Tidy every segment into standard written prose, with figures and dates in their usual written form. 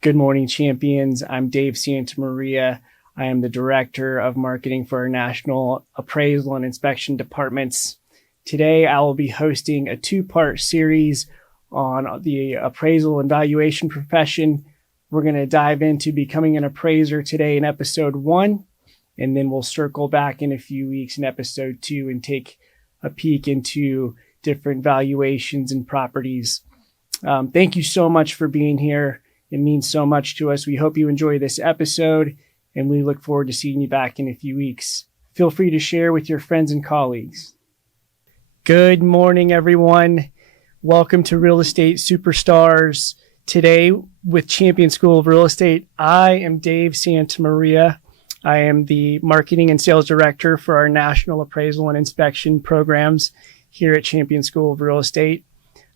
Good morning, champions. I'm Dave Santamaria. I am the Director of Marketing for our National Appraisal and Inspection Departments. Today, I will be hosting a two-part series on the appraisal and valuation profession. We're going to dive into becoming an appraiser today in episode 1, and then we'll circle back in a few weeks in episode 2 and take a peek into different valuations and properties. Thank you so much for being here. It means so much to us. We hope you enjoy this episode, and we look forward to seeing you back in a few weeks. Feel free to share with your friends and colleagues. Good morning, everyone. Welcome to Real Estate Superstars. Today, with Champion School of Real Estate, I am Dave Santamaria. I am the Marketing and Sales Director for our National Appraisal and Inspection programs here at Champion School of Real Estate.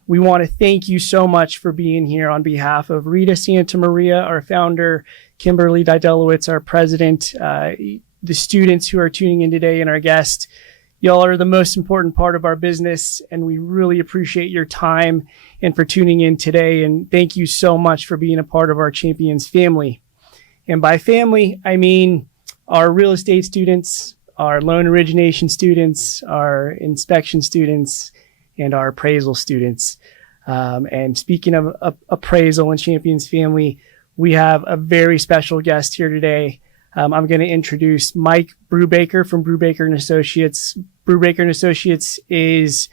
We want to thank you so much for being here on behalf of Rita Santamaria, our founder, Kimberly Didelowitz, our president, the students who are tuning in today, and our guest. Y'all are the most important part of our business, and we really appreciate your time and for tuning in today. And thank you so much for being a part of our Champions family. And by family, I mean our real estate students, our loan origination students, our inspection students, and our appraisal students. And speaking of appraisal and Champions family, we have a very special guest here today. I'm going to introduce Mike Brubaker from Brubaker and Associates. Brubaker and Associates is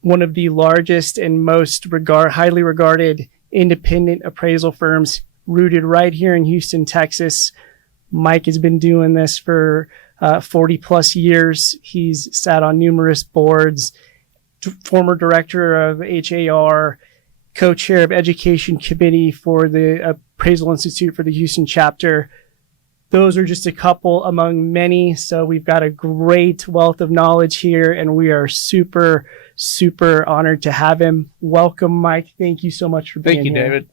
one of the largest and most highly regarded independent appraisal firms rooted right here in Houston, Texas. Mike has been doing this for 40 plus years. He's sat on numerous boards, former director of HAR, co-chair of education committee for the Appraisal Institute for the Houston chapter. Those are just a couple among many. So we've got a great wealth of knowledge here, and we are super, super honored to have him. Welcome, Mike. Thank you so much for being here. Thank you, David.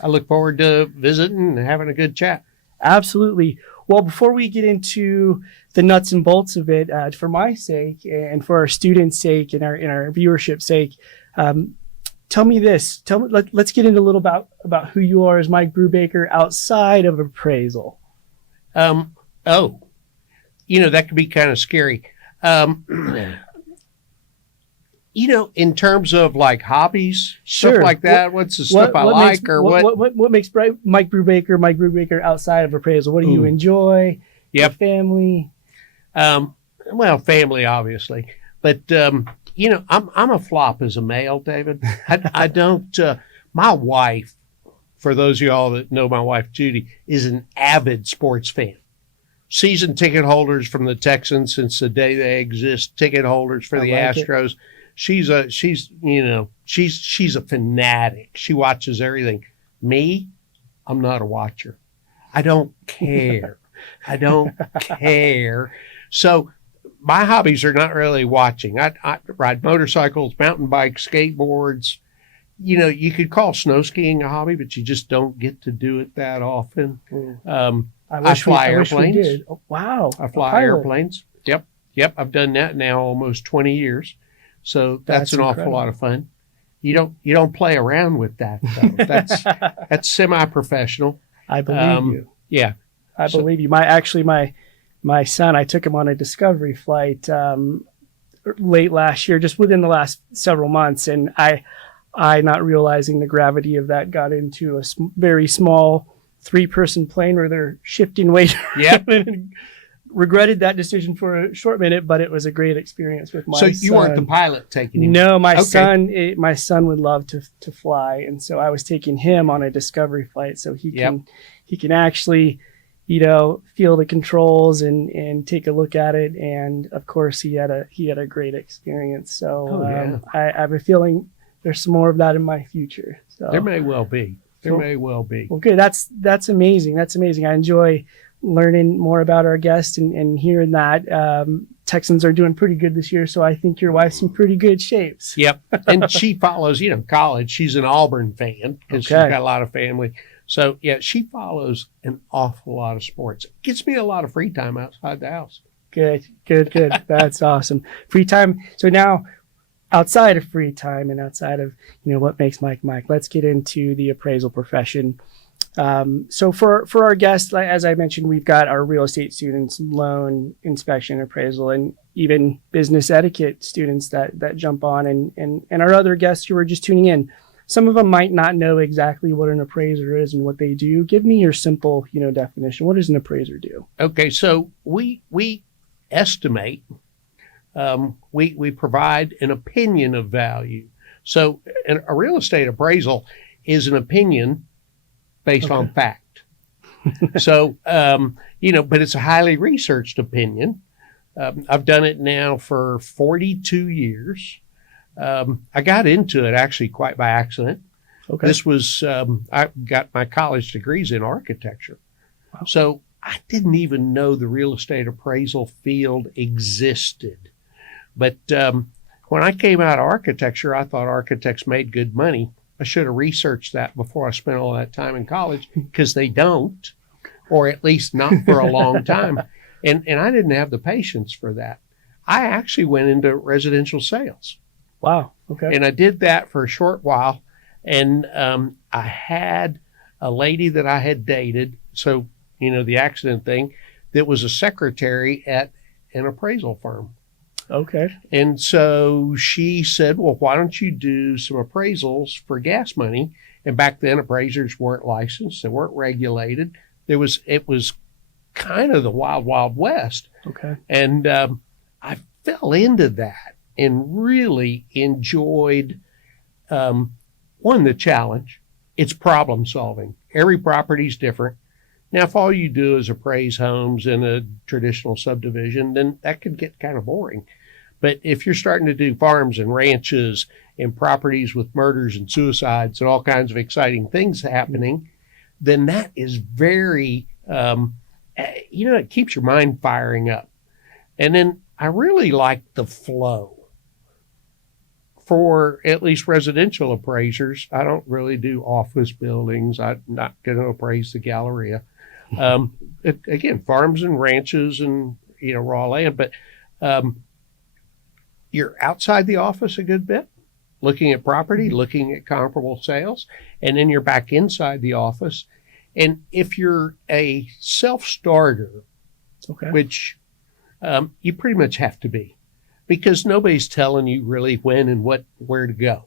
I look forward to visiting and having a good chat. Absolutely. Well, before we get into the nuts and bolts of it, for my sake and for our students' sake and our viewership's sake, tell me this. Let's get into a little about who you are as Mike Brubaker outside of appraisal. That could be kind of scary. In terms of like hobbies, Sure. Stuff like that. What's the stuff I like, what makes Mike Brubaker outside of appraisal? What do you enjoy? Yep. Your family. Family, obviously, but I'm a flop as a male, David. I don't. My wife, for those of y'all that know my wife Judy, is an avid sports fan. Season ticket holders from the Texans since the day they exist. Ticket holders for the Astros. She's a fanatic. She watches everything. Me, I'm not a watcher. I don't care. I don't care. So my hobbies are not really watching. I ride motorcycles, mountain bikes, skateboards. You could call snow skiing a hobby, but you just don't get to do it that often. I fly airplanes. Oh, wow. I fly airplanes. Yep. I've done that now almost 20 years. So that's an awful lot of fun. You don't play around with that, though. That's semi-professional. I believe you. Yeah. I believe you. My son, I took him on a discovery flight late last year, just within the last several months, and I not realizing the gravity of that, got into a very small 3-person plane where they're shifting weight. Yeah. Regretted that decision for a short minute, but it was a great experience with my son. So you weren't the pilot taking him? No, my son would love to fly, and so I was taking him on a discovery flight so he can actually, feel the controls and take a look at it. And of course, he had a great experience. So I have a feeling there's some more of that in my future. So there may well be. Well, good. That's amazing. That's amazing. I enjoy learning more about our guest and hearing that. Texans are doing pretty good this year, so I think your wife's in pretty good shapes. Yep. And she follows, college. She's an Auburn fan because she's got a lot of family. So, she follows an awful lot of sports. It gets me a lot of free time outside the house. Good. That's awesome. Free time. So now, outside of free time and outside of, what makes Mike, let's get into the appraisal profession. So for our guests, like, as I mentioned, we've got our real estate students, loan inspection, appraisal, and even business etiquette students that jump on, and our other guests who are just tuning in. Some of them might not know exactly what an appraiser is and what they do. Give me your simple, definition. What does an appraiser do? Okay, so we estimate. We provide an opinion of value. So a real estate appraisal is an opinion based on fact. So, but it's a highly researched opinion. I've done it now for 42 years. I got into it actually quite by accident. Okay. This was, I got my college degrees in architecture. Wow. So I didn't even know the real estate appraisal field existed. But when I came out of architecture, I thought architects made good money. I should have researched that before I spent all that time in college, because they don't, or at least not for a long time. And I didn't have the patience for that. I actually went into residential sales. Wow. Okay. And I did that for a short while. And I had a lady that I had dated. So, the accident thing, that was a secretary at an appraisal firm. Okay. And so she said, well, why don't you do some appraisals for gas money? And back then appraisers weren't licensed. They weren't regulated. It was kind of the wild, wild west. Okay. And I fell into that and really enjoyed, one, the challenge. It's problem solving. Every property is different. Now, if all you do is appraise homes in a traditional subdivision, then that could get kind of boring. But if you're starting to do farms and ranches and properties with murders and suicides and all kinds of exciting things happening, then that is very, it keeps your mind firing up. And then I really like the flow. For at least residential appraisers, I don't really do office buildings. I'm not going to appraise the Galleria. Again, farms and ranches and, raw land, but you're outside the office a good bit, looking at property, looking at comparable sales, and then you're back inside the office. And if you're a self-starter, Okay. which you pretty much have to be, because nobody's telling you really when and where to go.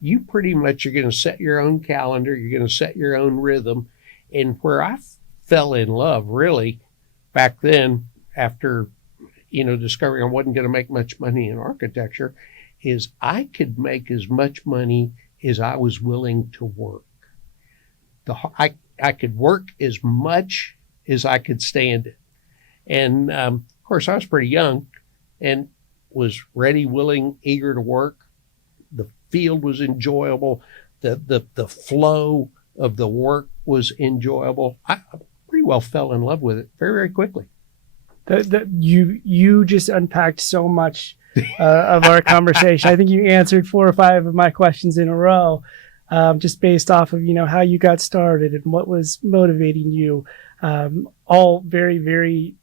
You pretty much are going to set your own calendar. You're going to set your own rhythm. And where I fell in love really back then, after, discovering I wasn't going to make much money in architecture, is I could make as much money as I was willing to work. I could work as much as I could stand it. And of course, I was pretty young and was ready, willing, eager to work. The field was enjoyable. The flow of the work was enjoyable. I pretty well fell in love with it very, very quickly. You just unpacked so much of our conversation. I think you answered 4 or 5 of my questions in a row, just based off of how you got started and what was motivating you. All very, very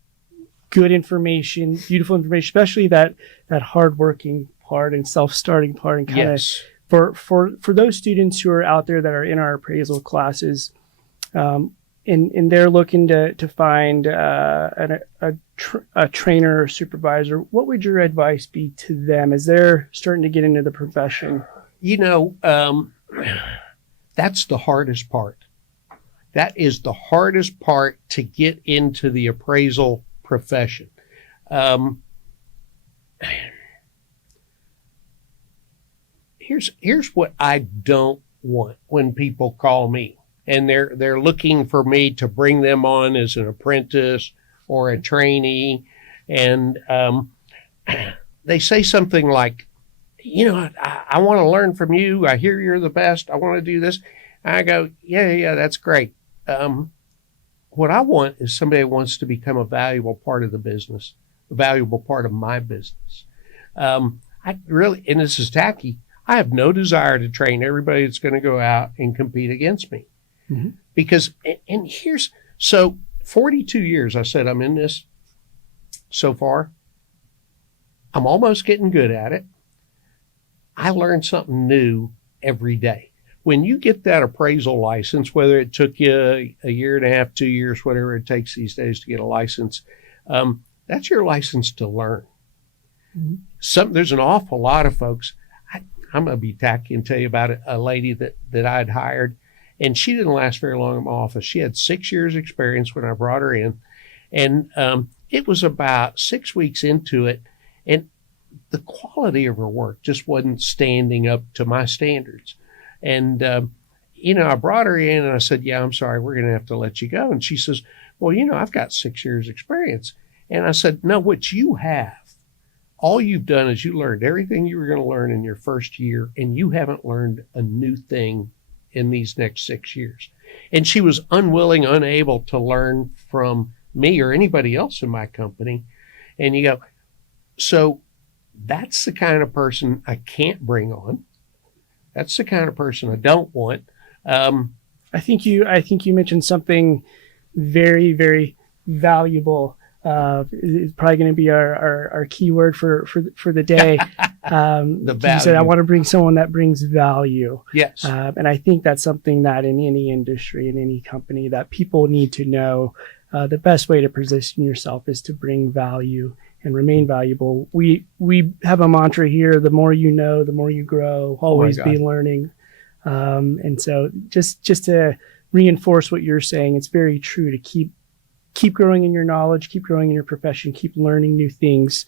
good information, beautiful information, especially that hardworking part and self-starting part, and kind of Yes. for those students who are out there that are in our appraisal classes, and they're looking to find a trainer or supervisor. What would your advice be to them as they're starting to get into the profession? That's the hardest part. That is the hardest part to get into the appraisal profession. Here's what I don't want when people call me and they're looking for me to bring them on as an apprentice or a trainee, and they say something like, I want to learn from you. I hear you're the best. I want to do this. And I go, yeah, that's great. What I want is somebody who wants to become a valuable part of the business, a valuable part of my business. I really, and this is tacky, I have no desire to train everybody that's going to go out and compete against me. Mm-hmm. Because, and so 42 years, I said I'm in this so far. I'm almost getting good at it. I learn something new every day. when you get that appraisal license, whether it took you a year and a half, 2 years, whatever it takes these days to get a license, that's your license to learn. Mm-hmm. There's an awful lot of folks. I'm going to be tacky and tell you about a lady that I'd hired, and she didn't last very long in my office. She had 6 years experience when I brought her in, and it was about 6 weeks into it, and the quality of her work just wasn't standing up to my standards. And, I brought her in and I said, yeah, I'm sorry, we're going to have to let you go. And she says, well, I've got 6 years experience. And I said, no, what you have, all you've done is you learned everything you were going to learn in your first year, and you haven't learned a new thing in these next 6 years. And she was unwilling, unable to learn from me or anybody else in my company. And you go, so that's the kind of person I can't bring on. That's the kind of person I don't want. I think you mentioned something very, very valuable. It's probably going to be our key word for the day. The value. You said, I want to bring someone that brings value. Yes. And I think that's something that in any industry, in any company, that people need to know. The best way to position yourself is to bring value and remain valuable. We have a mantra here: the more you know, the more you grow. Always be learning. And so just to reinforce what you're saying, it's very true to keep growing in your knowledge, keep growing in your profession, keep learning new things,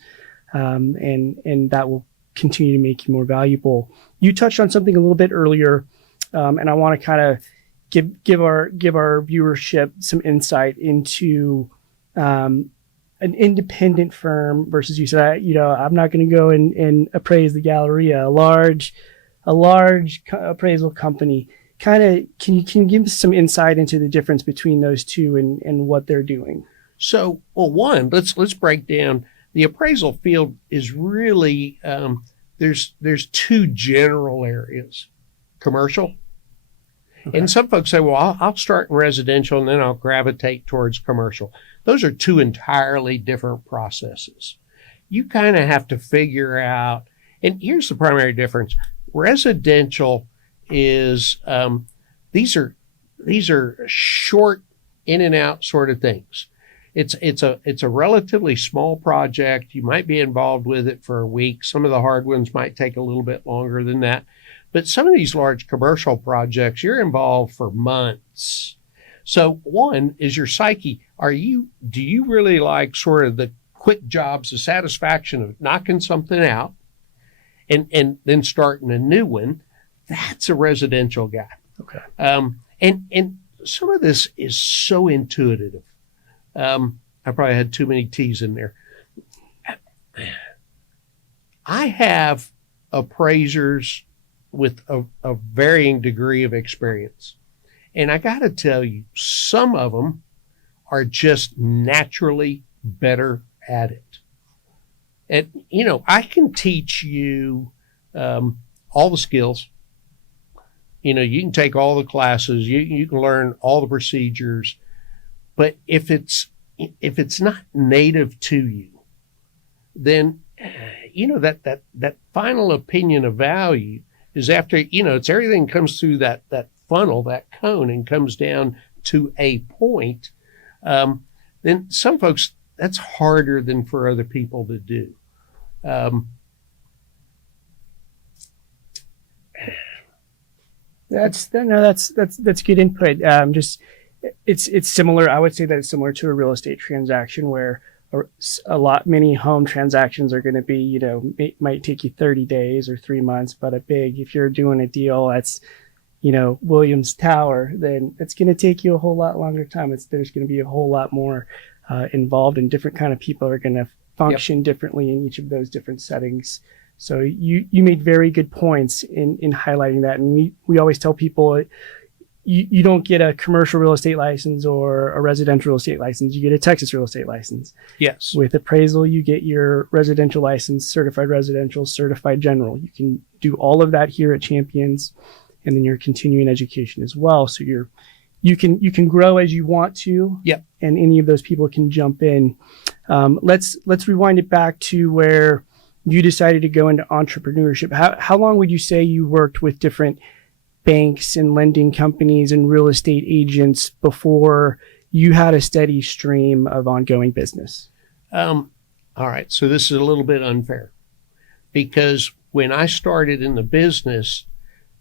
and that will continue to make you more valuable. You touched on something a little bit earlier, and I want to kind of give our viewership some insight into an independent firm versus, you said, I'm not going to go and appraise the Galleria, a large appraisal company. Kind of, can you give us some insight into the difference between those two and what they're doing? So, well, one, let's break down the appraisal field. Is really there's two general areas: commercial. Okay. And some folks say, well, I'll start in residential and then I'll gravitate towards commercial. Those are two entirely different processes. You kind of have to figure out, and here's the primary difference. Residential is, these are short in and out sort of things. It's a relatively small project. You might be involved with it for a week. Some of the hard ones might take a little bit longer than that. But some of these large commercial projects, you're involved for months. So one is your psyche. Do you really like sort of the quick jobs, the satisfaction of knocking something out and then starting a new one? That's a residential guy. Okay. And some of this is so intuitive. I probably had too many T's in there. I have appraisers with a varying degree of experience. And I got to tell you, some of them are just naturally better at it. And, I can teach you all the skills. You can take all the classes, you can learn all the procedures. But if it's not native to you, then, that final opinion of value is after, it's everything comes through that funnel, that cone, and comes down to a point. Then some folks, that's harder than for other people to do. That's good input. It's similar. I would say that it's similar to a real estate transaction where many home transactions are going to be, it might take you 30 days or 3 months, but if you're doing a deal that's, Williams Tower, then it's going to take you a whole lot longer time. There's going to be a whole lot more involved, and different kind of people are going to function differently in each of those different settings. So you made very good points in highlighting that. And we always tell people, you don't get a commercial real estate license or a residential real estate license. You get a Texas real estate license. Yes. With appraisal, you get your residential license, certified residential, certified general. You can do all of that here at Champions, and then your continuing education as well. So you can grow as you want to. Yep. And any of those people can jump in. Let's rewind it back to where you decided to go into entrepreneurship. How long would you say you worked with different banks and lending companies and real estate agents before you had a steady stream of ongoing business? All right. So this is a little bit unfair because when I started in the business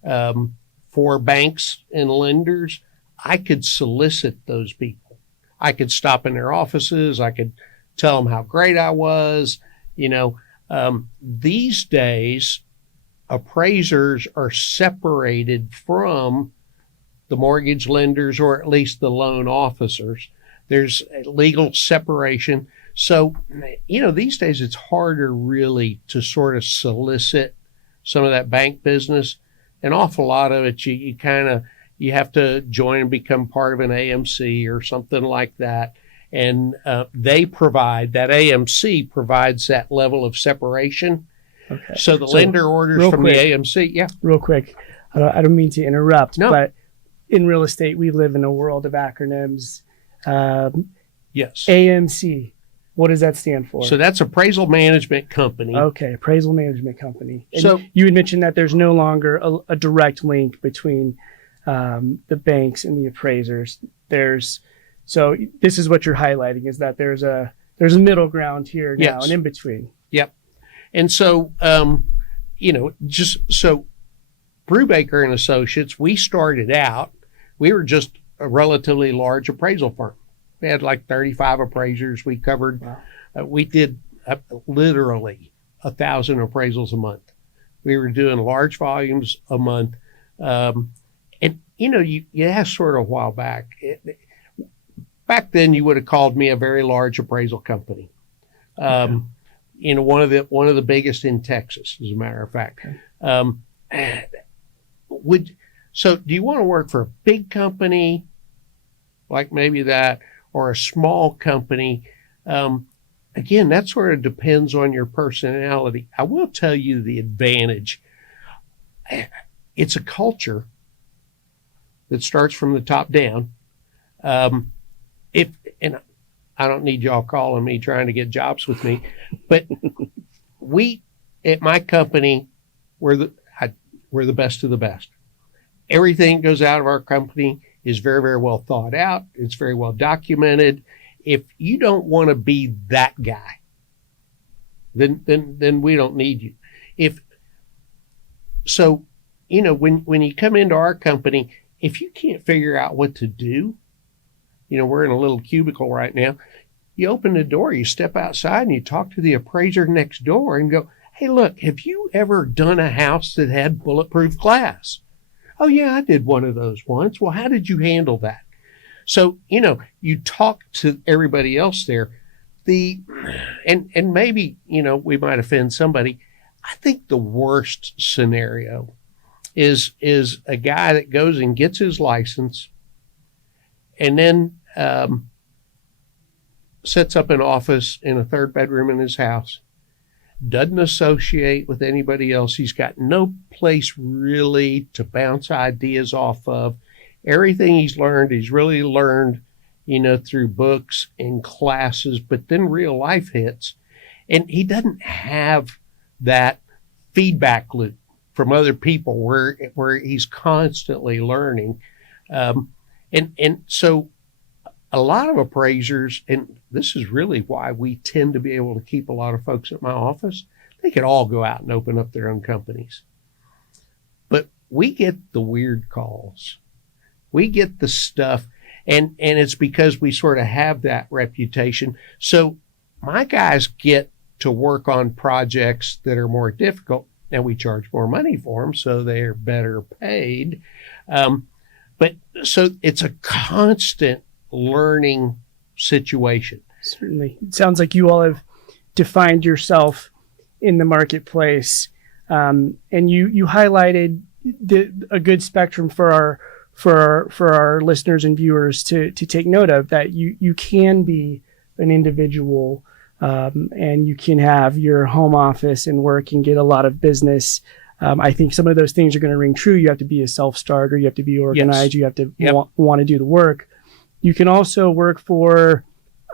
for banks and lenders, I could solicit those people. I could stop in their offices. I could tell them how great I was. These days, appraisers are separated from the mortgage lenders, or at least the loan officers. There's a legal separation. So, these days it's harder really to sort of solicit some of that bank business. An awful lot of it, you have to join and become part of an AMC or something like that. And they provide, that AMC provides that level of separation. Okay. So the lender orders from the AMC. Yeah. Real quick. I don't mean to interrupt, No. but in real estate, we live in a world of acronyms. Yes. AMC, what does that stand for? So that's Appraisal Management Company. Okay, Appraisal Management Company. And So you had mentioned that there's no longer a direct link between the banks and the appraisers. So this is what you're highlighting, is that there's a middle ground here now, Yes. and in between. Yep. And so, so Brubaker and Associates, we started out, we were just a relatively large appraisal firm. We had like 35 appraisers. We covered, Wow. we did literally 1,000 appraisals a month. We were doing large volumes a month. And, you asked sort of a while back. Back then, you would have called me a very large appraisal company. One of the biggest in Texas, as a matter of fact. Okay. So do you want to work for a big company like maybe that, or a small company? Again, that sort of depends on your personality. I will tell you the advantage. It's a culture that starts from the top down. And I don't need y'all calling me trying to get jobs with me, but we at my company, we're the best of the best. Everything that goes out of our company is very, very well thought out. It's very well documented. If you don't want to be that guy, then we don't need you. When you come into our company, if you can't figure out what to do, we're in a little cubicle right now. You open the door, you step outside, and you talk to the appraiser next door and go, "Hey, look, have you ever done a house that had bulletproof glass?" "Oh, yeah, I did one of those once." "Well, how did you handle that?" So, you talk to everybody else there. And maybe, we might offend somebody. I think the worst scenario is a guy that goes and gets his license and then sets up an office in a third bedroom in his house, doesn't associate with anybody else. He's got no place really to bounce ideas off of. Everything he's really learned, through books and classes, but then real life hits. And he doesn't have that feedback loop from other people where he's constantly learning. And so a lot of appraisers, and this is really why we tend to be able to keep a lot of folks at my office, they could all go out and open up their own companies. But we get the weird calls. We get the stuff, and it's because we sort of have that reputation. So my guys get to work on projects that are more difficult, and we charge more money for them, so they're better paid. But so it's a constant learning situation. Certainly. It sounds like you all have defined yourself in the marketplace. And you highlighted a good spectrum for our listeners and viewers to take note of, that you can be an individual and you can have your home office and work and get a lot of business. I think some of those things are going to ring true. You have to be a self-starter. You have to be organized. Yes. You have to want to do the work. You can also work for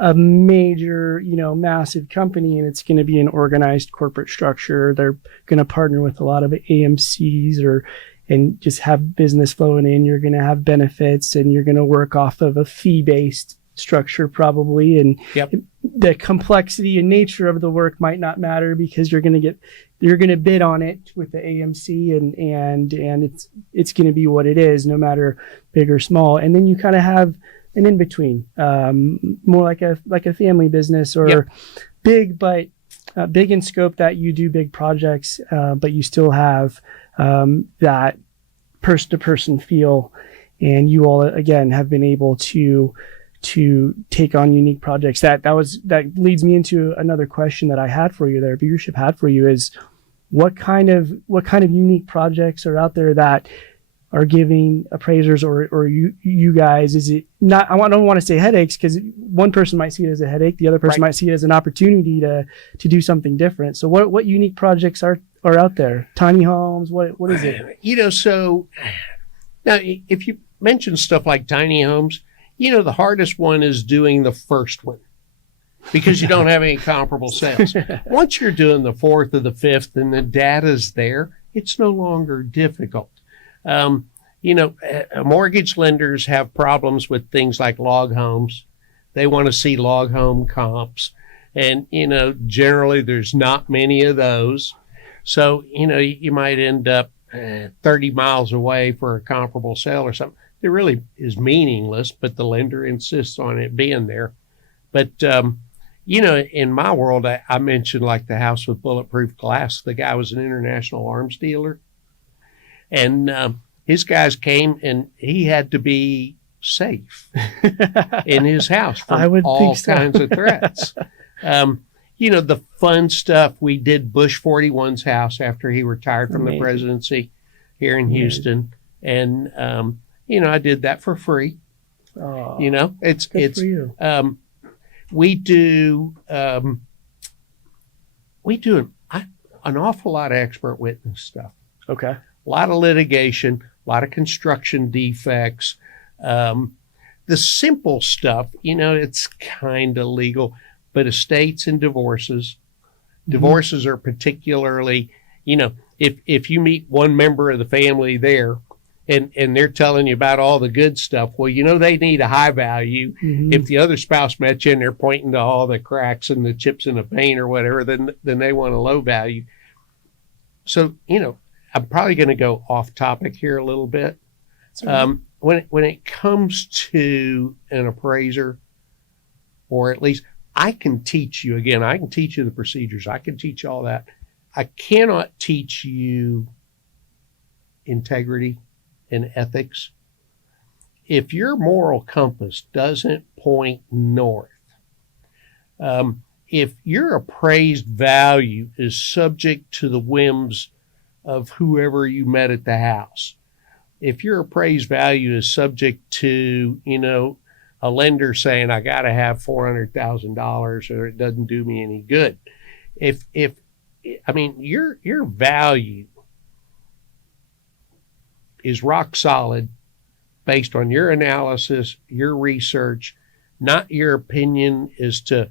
a major, massive company, and it's going to be an organized corporate structure. They're going to partner with a lot of AMCs or and just have business flowing in. You're going to have benefits, and you're going to work off of a fee-based structure probably. And Yep. the complexity and nature of the work might not matter because you're going to bid on it with the AMC, and it's going to be what it is, no matter big or small. And then you kind of have an in between, more like a family business, or Yep. big, but big in scope, that you do big projects, but you still have that person to person feel. And you all, again, have been able to take on unique projects. That leads me into another question that I had for you, that our viewership had for you, is what kind of unique projects are out there that are giving appraisers or you guys? Is it not, I don't want to say headaches, because one person might see it as a headache, the other person Right. might see it as an opportunity to do something different. So what unique projects are out there? Tiny homes, what is it? So now if you mention stuff like tiny homes, the hardest one is doing the first one, because you don't have any comparable sales. Once you're doing the fourth or the fifth and the data's there, it's no longer difficult. Mortgage lenders have problems with things like log homes. They want to see log home comps. And, generally there's not many of those. So, you might end up 30 miles away for a comparable sale or something. It really is meaningless, but the lender insists on it being there. But, in my world, I mentioned like the house with bulletproof glass. The guy was an international arms dealer. And his guys came, and he had to be safe in his house from all kinds of threats. The fun stuff, we did Bush 41's house after he retired from the presidency here in Houston. And, I did that for free. Oh, it's good for you. We do an awful lot of expert witness stuff. Okay. A lot of litigation, a lot of construction defects. The simple stuff, it's kind of legal, but estates and divorces. Divorces are particularly, if you meet one member of the family there and they're telling you about all the good stuff, well, they need a high value. Mm-hmm. If the other spouse met you and they're pointing to all the cracks and the chips in the paint or whatever, then they want a low value. So, I'm probably going to go off topic here a little bit. When it comes to an appraiser, or at least I can teach you the procedures. I can teach you all that. I cannot teach you integrity and ethics. If your moral compass doesn't point north, if your appraised value is subject to the whims of whoever you met at the house, if your appraised value is subject to, a lender saying, I got to have $400,000 or it doesn't do me any good. Your value is rock solid based on your analysis, your research, not your opinion as to,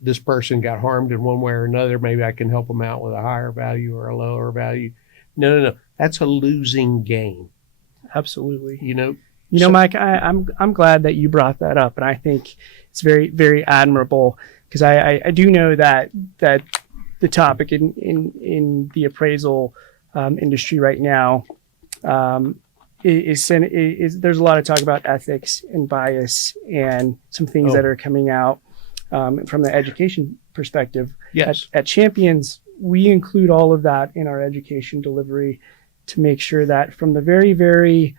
this person got harmed in one way or another. Maybe I can help them out with a higher value or a lower value. No. That's a losing game. Absolutely. So, Mike, I'm glad that you brought that up, and I think it's very, very admirable, because I do know that the topic in the appraisal industry right now is there's a lot of talk about ethics and bias and some things that are coming out from the education perspective. Yes. At Champions, we include all of that in our education delivery to make sure that from the very, very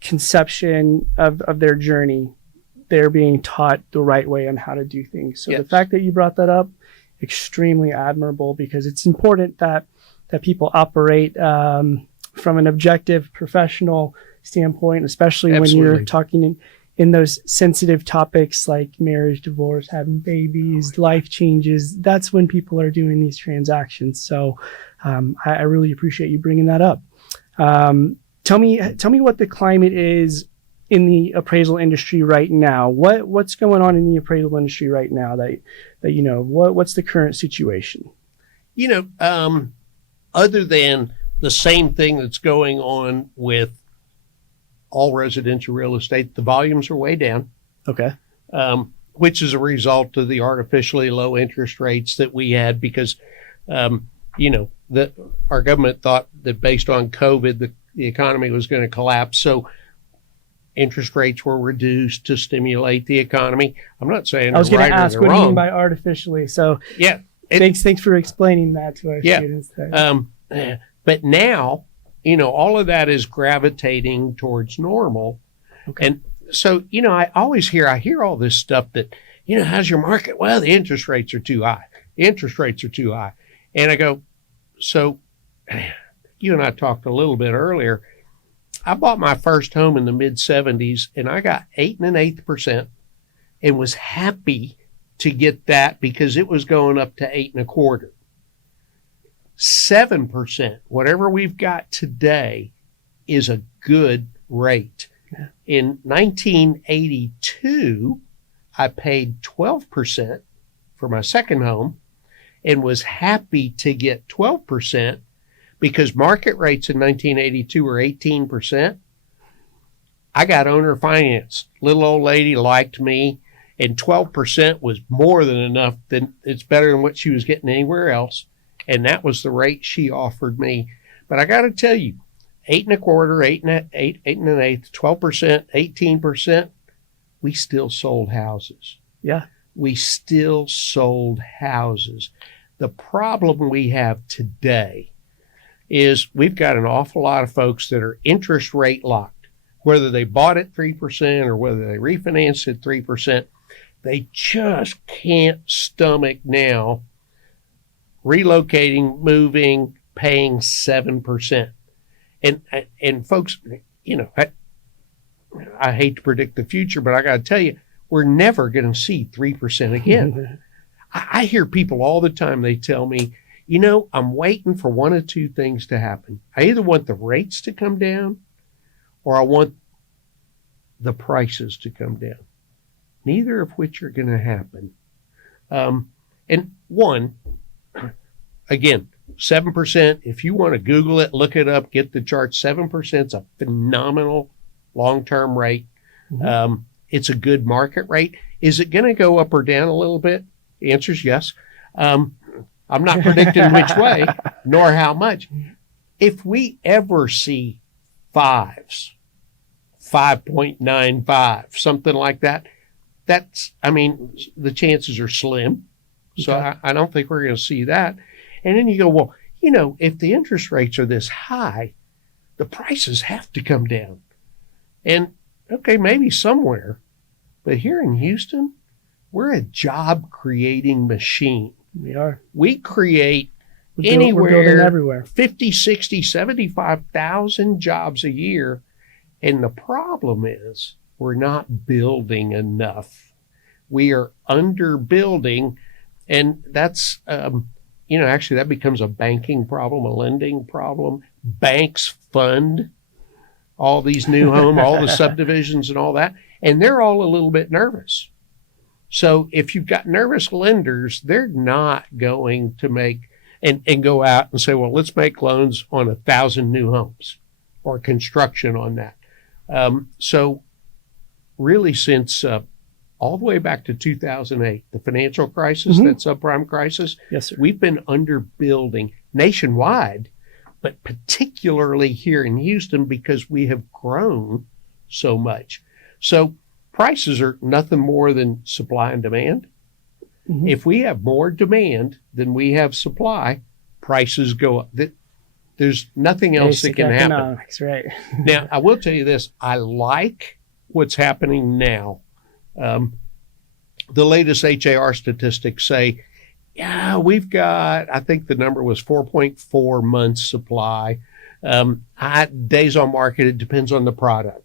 conception of their journey, they're being taught the right way on how to do things. So the fact that you brought that up, extremely admirable, because it's important that people operate from an objective, professional standpoint, especially when you're talking in those sensitive topics like marriage, divorce, having babies, life changes. That's when people are doing these transactions. So I really appreciate you bringing that up. Tell me what the climate is in the appraisal industry right now. What's going on in the appraisal industry right now that what's the current situation? other than the same thing that's going on with all residential real estate, the volumes are way down. Okay. Which is a result of the artificially low interest rates that we had because, our government thought that based on COVID, the economy was going to collapse. So interest rates were reduced to stimulate the economy. I'm not saying I was they're going right to or ask, they're what do you mean wrong. by artificially? So Yeah. thanks for explaining that to our students there. But now, all of that is gravitating towards normal. Okay. And so, I hear all this stuff that, how's your market? Well, the interest rates are too high. The interest rates are too high. And I go, so you and I talked a little bit earlier. I bought my first home in the mid 70s and I got 8 1/8% and was happy to get that because it was going up to 8 1/4. 7%, whatever we've got today, is a good rate. Yeah. In 1982, I paid 12% for my second home and was happy to get 12% because market rates in 1982 were 18%. I got owner finance. Little old lady liked me, and 12% was more than enough. It's better than what she was getting anywhere else. And that was the rate she offered me. But I got to tell you, 8 1/4, 8 1/8, 12%, 18%, we still sold houses. Yeah. We still sold houses. The problem we have today is we've got an awful lot of folks that are interest rate locked, whether they bought at 3% or whether they refinanced at 3%. They just can't stomach now relocating, moving, paying 7%. And folks, I hate to predict the future, but I got to tell you, we're never going to see 3% again. I hear people all the time, they tell me, I'm waiting for one of two things to happen. I either want the rates to come down or I want the prices to come down. Neither of which are going to happen. And one, again, 7%, if you want to Google it, look it up, get the chart, 7% is a phenomenal long-term rate. Mm-hmm. It's a good market rate. Is it going to go up or down a little bit? The answer is yes. I'm not predicting which way, nor how much. If we ever see 5s, 5.95, something like that, the chances are slim. So Okay. I don't think we're going to see that. And then you go, well, if the interest rates are this high, the prices have to come down. And okay, maybe somewhere, but here in Houston, we're a job creating machine. We are. We create We're building anywhere everywhere. 50, 60, 75,000 jobs a year. And the problem is we're not building enough. We are underbuilding. And that's, actually that becomes a banking problem, a lending problem. Banks fund all these new homes, all the subdivisions and all that. And they're all a little bit nervous. So if you've got nervous lenders, they're not going to make and go out and say, well, let's make loans on 1,000 new homes or construction on that. So really since all the way back to 2008, the financial crisis, Mm-hmm. that subprime crisis, Yes, sir. we've been underbuilding nationwide, but particularly here in Houston because we have grown so much. So prices are nothing more than supply and demand. Mm-hmm. If we have more demand than we have supply, prices go up. There's nothing else Basic that can happen. economics, right? Now, I will tell you this. I like what's happening now. The latest HAR statistics say, yeah, we've got, I think the number was 4.4 months supply. Days on market, it depends on the product.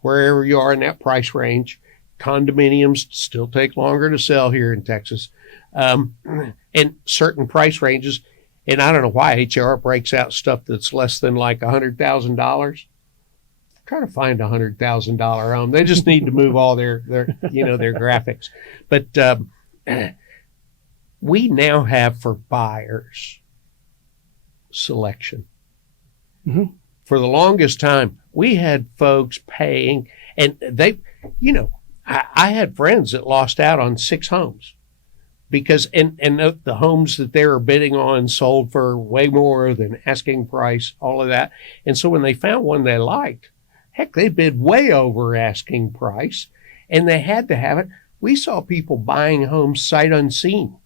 Wherever you are in that price range, condominiums still take longer to sell here in Texas. And certain price ranges, and I don't know why HAR breaks out stuff that's less than like $100,000. Try to find a $100,000 home. They just need to move all their graphics. But we now have for buyers selection. Mm-hmm. For the longest time, we had folks paying, and they, I had friends that lost out on 6 homes because, and the homes that they were bidding on sold for way more than asking price, all of that. And so when they found one they liked, heck, they bid way over asking price, and they had to have it. We saw people buying homes sight unseen.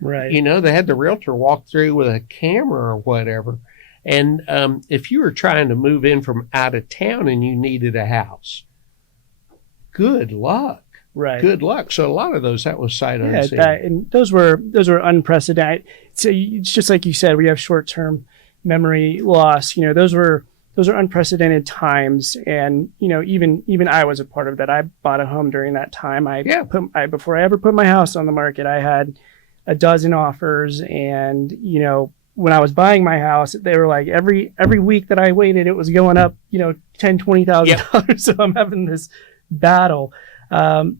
Right. They had the realtor walk through with a camera or whatever. And if you were trying to move in from out of town and you needed a house, good luck. Right. Good luck. So a lot of those, that was sight unseen. And those were unprecedented. So it's just like you said, we have short-term memory loss. Those are unprecedented times. And, even I was a part of that. I bought a home during that time. Before I ever put my house on the market, I had a dozen offers, and, when I was buying my house, they were like every week that I waited, it was going up, $10,000-$20,000. So I'm having this battle.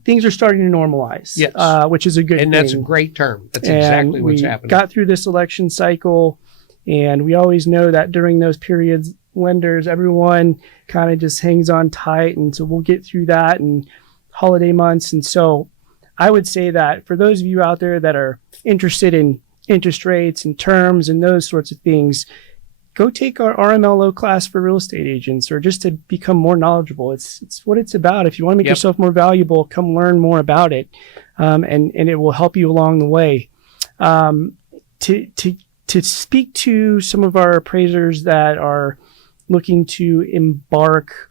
Things are starting to normalize, yes. Which is a good thing. And that's a great term. That's exactly what's happening. We got through this election cycle, and we always know that during those periods, lenders, everyone kind of just hangs on tight. And so we'll get through that and holiday months. And so I would say that for those of you out there that are interested in interest rates and terms and those sorts of things, go take our RMLO class for real estate agents, or just to become more knowledgeable. It's what it's about. If you want to make yourself more valuable, come learn more about it, and it will help you along the way. To speak to some of our appraisers that are looking to embark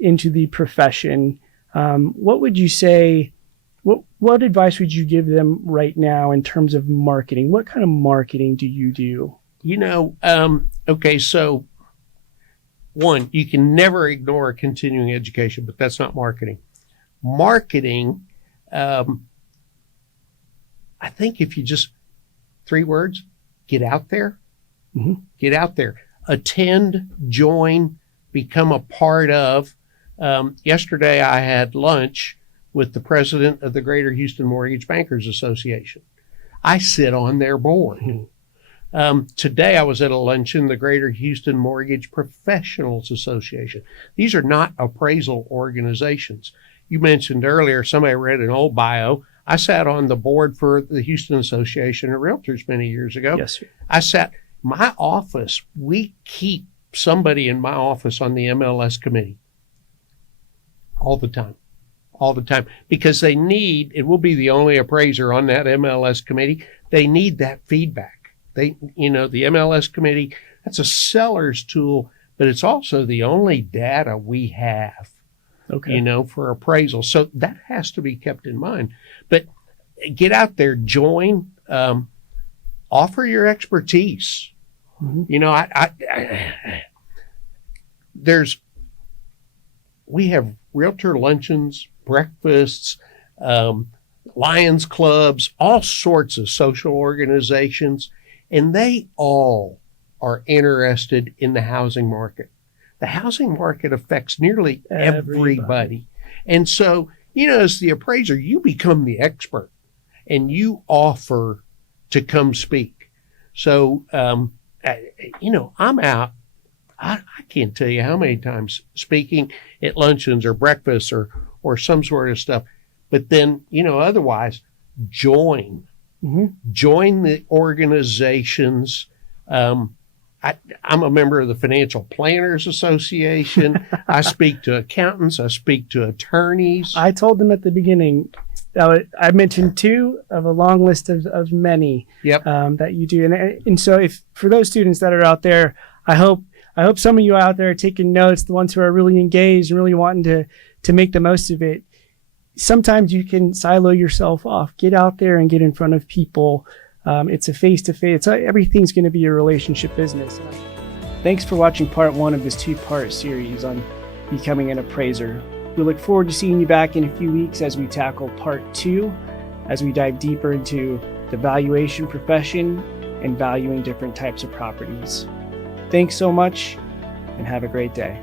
into the profession, what would you say? What advice would you give them right now in terms of marketing? What kind of marketing do you do? Okay, so one, you can never ignore continuing education, but that's not marketing. Marketing, I think if you just, 3 words, get out there. Mm-hmm. Get out there. Attend, join, become a part of. Yesterday I had lunch with the president of the Greater Houston Mortgage Bankers Association. I sit on their board. Today I was at a luncheon, the Greater Houston Mortgage Professionals Association. These are not appraisal organizations. You mentioned earlier, somebody read an old bio. I sat on the board for the Houston Association of Realtors many years ago. Yes, sir. I sat, my office, we keep somebody in my office on the MLS committee all the time. Because they need, and we'll be the only appraiser on that MLS committee, they need that feedback. The MLS committee, that's a seller's tool, but it's also the only data we have, for appraisal. So that has to be kept in mind. But get out there, join, offer your expertise. Mm-hmm. We have realtor luncheons, breakfasts, Lions clubs, all sorts of social organizations, and they all are interested in the housing market. The housing market affects nearly everybody. And so, as the appraiser, you become the expert and you offer to come speak. So, I'm out. I can't tell you how many times speaking at luncheons or breakfasts or some sort of stuff. But then, otherwise, join. Mm-hmm. Join the organizations. I'm a member of the Financial Planners Association. I speak to accountants. I speak to attorneys. I told them at the beginning, I mentioned 2 of a long list of many that you do. And so if for those students that are out there, I hope some of you out there are taking notes, the ones who are really engaged and really wanting to make the most of it. Sometimes you can silo yourself off. Get out there and get in front of people. It's a face-to-face. Everything's going to be a relationship business. Thanks for watching part 1 of this 2-part series on becoming an appraiser. We look forward to seeing you back in a few weeks as we tackle part 2, as we dive deeper into the valuation profession and valuing different types of properties. Thanks so much, and have a great day.